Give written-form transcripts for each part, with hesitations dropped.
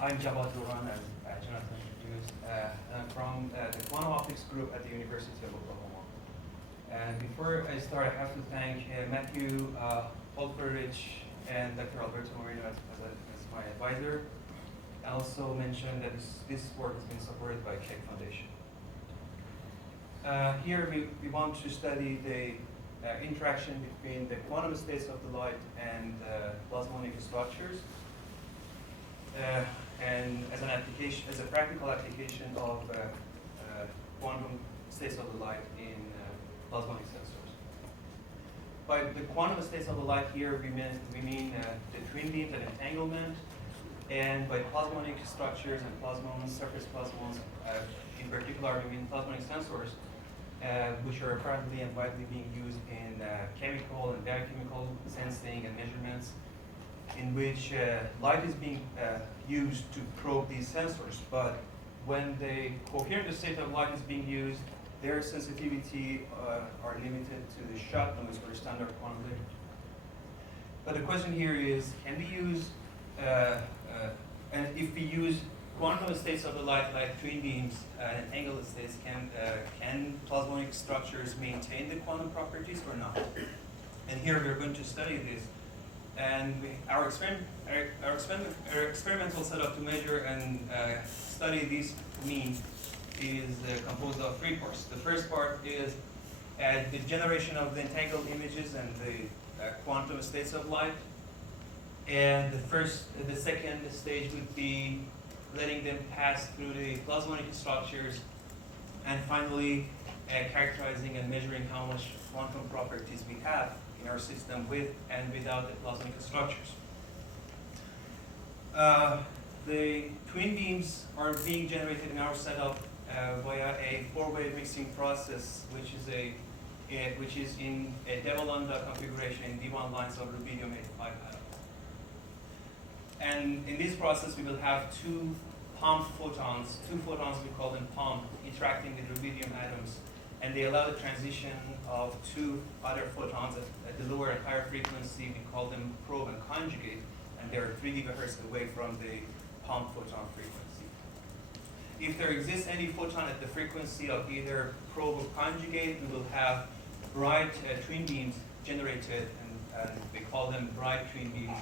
I'm Javad Dowran, as Jonathan introduced. I'm from the quantum optics group at the University of Oklahoma. And before I start, I have to thank Matthew, Holtfrerich, and Dr. Alberto Marino as my advisor. I also mention that this work has been supported by Keck Foundation. Here we want to study the interaction between the quantum states of the light and plasmonic structures. And as an application, as a practical application of quantum states of the light in plasmonic sensors. By the quantum states of the light here, we mean the twin beams and entanglement, and by plasmonic structures and plasmons, surface plasmons, in particular, we mean plasmonic sensors, which are currently and widely being used in chemical and biochemical sensing and measurements, in which light is being used to probe these sensors. But when the coherent state of light is being used, their sensitivity are limited to the shot noise or standard quantum limit. But the question here is, can we use, and if we use quantum states of the light like twin beams and entangled states, can plasmonic structures maintain the quantum properties or not? And here we're going to study this. And our experimental setup to measure and study these means is composed of three parts. The first part is the generation of the entangled images and the quantum states of light. And the second stage would be letting them pass through the plasmonic structures, and finally characterizing and measuring how much quantum properties we have in our system with and without the plasmonic structures. The twin beams are being generated in our setup via a four-way mixing process, which is in a double lambda configuration in D1 lines of rubidium-85 atoms. And in this process, we will have two photons we call them pumped, interacting with rubidium atoms, and they allow the transition of two other photons at the lower and higher frequency. We call them probe and conjugate, and they're 3 gigahertz away from the pumped photon frequency. If there exists any photon at the frequency of either probe or conjugate, we will have bright twin beams generated, and we call them bright twin beams.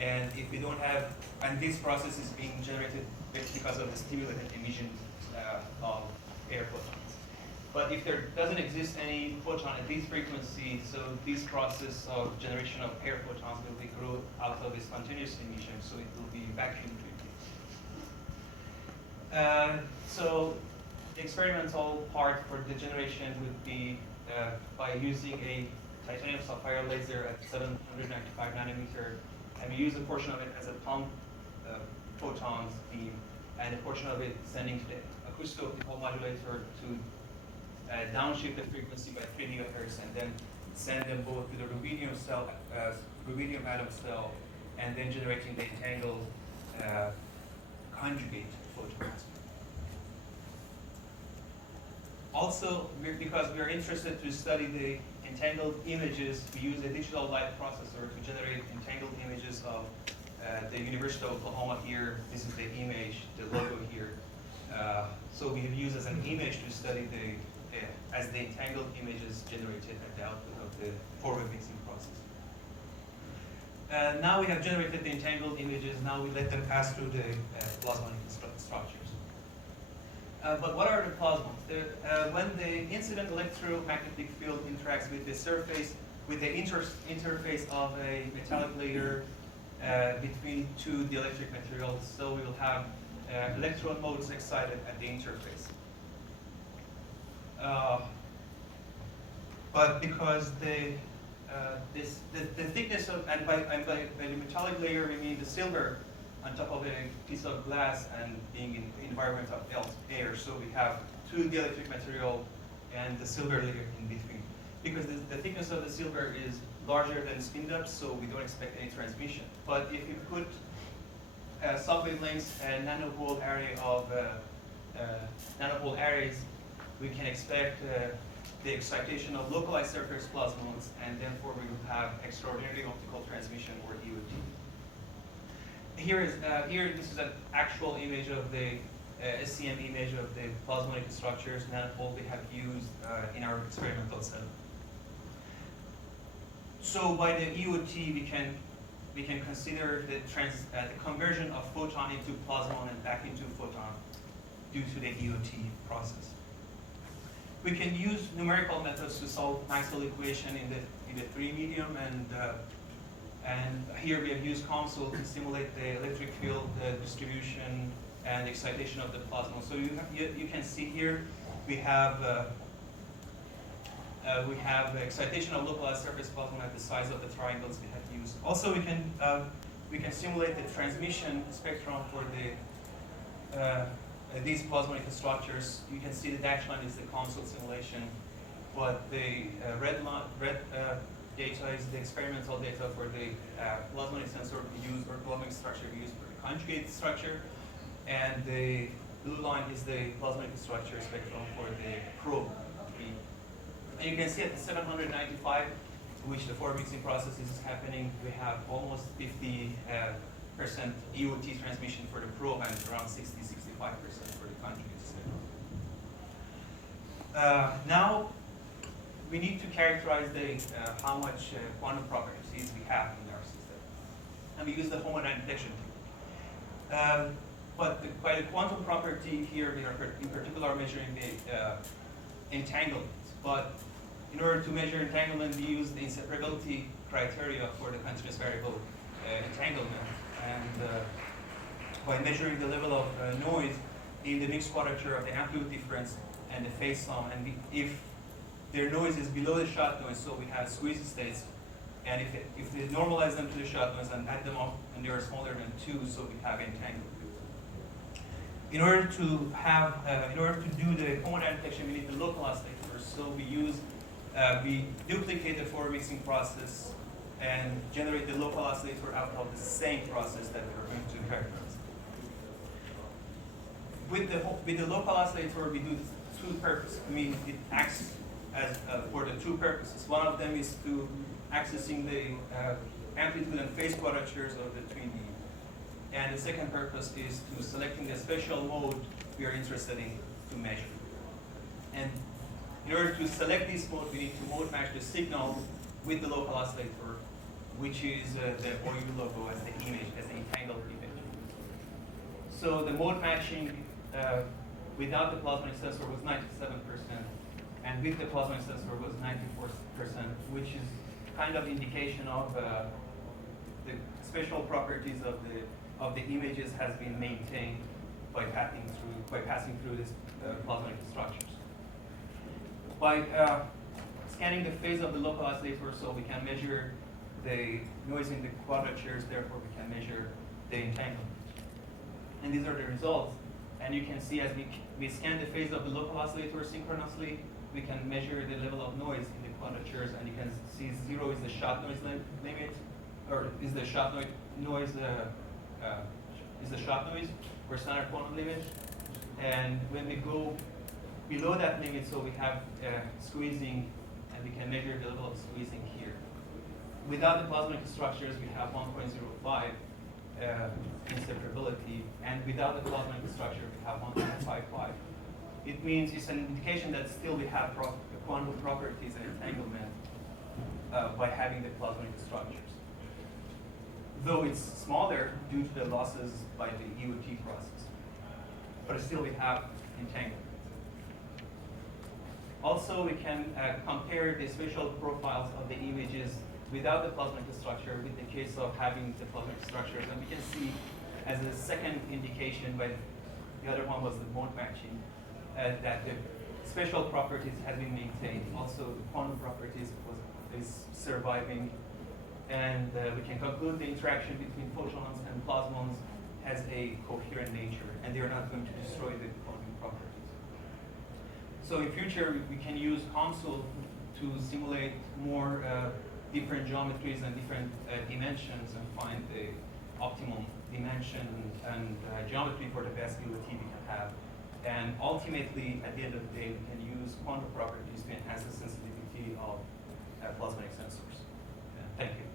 And if we don't have, and this process is being generated because of the stimulated emission of air photons. But if there doesn't exist any photon at these frequencies, so this process of generation of air photons will be grown out of this continuous emission, so it will be vacuum treated. So the experimental part for the generation would be by using a titanium sapphire laser at 795 nanometer, and we use a portion of it as a pumped photons beam, and a portion of it sending to the acousto-optical modulator to downshift the frequency by 3 gigahertz, and then send them both to the rubidium atom cell, and then generating the entangled conjugate photons. Also, because we are interested to study the entangled images, we use a digital light processor to generate entangled images of the University of Oklahoma here. This is the image, the logo here. So we have used as an image to study as the entangled images generated at the output of the four-way mixing process. Now we have generated the entangled images. Now we let them pass through the plasmonic structures. But what are the plasmons? When the incident electromagnetic field interacts with the surface, with the interface of a metallic layer between two dielectric materials, so we will have electron modes excited at the interface. But because the thickness of, and by the metallic layer we mean the silver on top of a piece of glass and being in the environment of air, so we have two dielectric material and the silver layer in between. Because the thickness of the silver is larger than spin depth, so we don't expect any transmission. But if you put sub-wavelengths and nanohole array of nanohole arrays, we can expect the excitation of localized surface plasmons, and therefore we will have extraordinary optical transmission, or EOT. Here, this is an actual image of the SCM image of the plasmonic structures nanohole we have used in our experimental setup. So by the EOT, we can consider the conversion of photon into plasmon and back into photon due to the EOT process. We can use numerical methods to solve Maxwell equation in the 3 medium, and here we have used COMSOL to simulate the electric field distribution and excitation of the plasmon. So you can see here we have excitation of localized surface plasmon at the size of the triangles we have used. Also, we can simulate the transmission spectrum for these plasmonic structures. You can see the dashed line is the COMSOL simulation, but the red data is the experimental data for the plasmonic sensor we use, or plasmonic structure we use for the conjugate structure, and the blue line is the plasmonic structure spectrum for the probe. And you can see at the 795, which the forward mixing process is happening, we have almost 50% EOT transmission for the probe and around 60-65% for the conjugate system. Now, we need to characterize how much quantum properties we have in our system. And we use the homodynamic detection technique. But by the quantum property here, we are in particular measuring the entanglement. But in order to measure entanglement, we use the inseparability criteria for the continuous variable entanglement. And by measuring the level of noise in the mixed quadrature of the amplitude difference and the phase sum, and if their noise is below the shot noise, so we have squeeze states, and if we normalize them to the shot noise and add them up and they are smaller than 2, so we have entanglement. In order to do the homodynamic detection, we need the localized state first. So we duplicate the forward mixing process and generate the local oscillator out of the same process that we're going to characterize. With the local oscillator, we do two purposes. I mean, it acts as for the two purposes. One of them is to accessing the amplitude and phase quadratures of the 3D. And the second purpose is to selecting the spatial mode we are interested in to measure. And in order to select this mode, we need to mode match the signal with the local oscillator, which is the OU logo as the image, as the entangled image. So the mode matching without the plasmonic sensor was 97%, and with the plasmonic sensor was 94%, which is kind of indication of the spatial properties of the images has been maintained by passing through these plasmonic structures. By scanning the phase of the local oscillator, so we can measure the noise in the quadratures, therefore we can measure the entanglement. And these are the results. And you can see as we scan the phase of the local oscillator synchronously, we can measure the level of noise in the quadratures, and you can see 0 is the shot noise limit, or is the shot noise or standard quantum limit. And when we go below that limit, so we have squeezing, and we can measure the level of squeezing here. Without the plasmonic structures, we have 1.05 inseparability, and without the plasmonic structure, we have 1.55. It means it's an indication that still we have quantum properties and entanglement by having the plasmonic structures. Though it's smaller due to the losses by the EOT process, but still we have entanglement. Also, we can compare the spatial profiles of the images without the plasmonic structure with the case of having the plasmonic structures. And we can see as a second indication, but the other one was the mode matching, that the spatial properties have been maintained. Also, the quantum properties is surviving. And we can conclude the interaction between photons and plasmons has a coherent nature, and they are not going to destroy the quantum properties. So in future, we can use COMSOL to simulate more different geometries and different dimensions and find the optimum dimension and geometry for the best EOT we can have. And ultimately, at the end of the day, we can use quantum properties to enhance the sensitivity of plasmonic sensors. Thank you.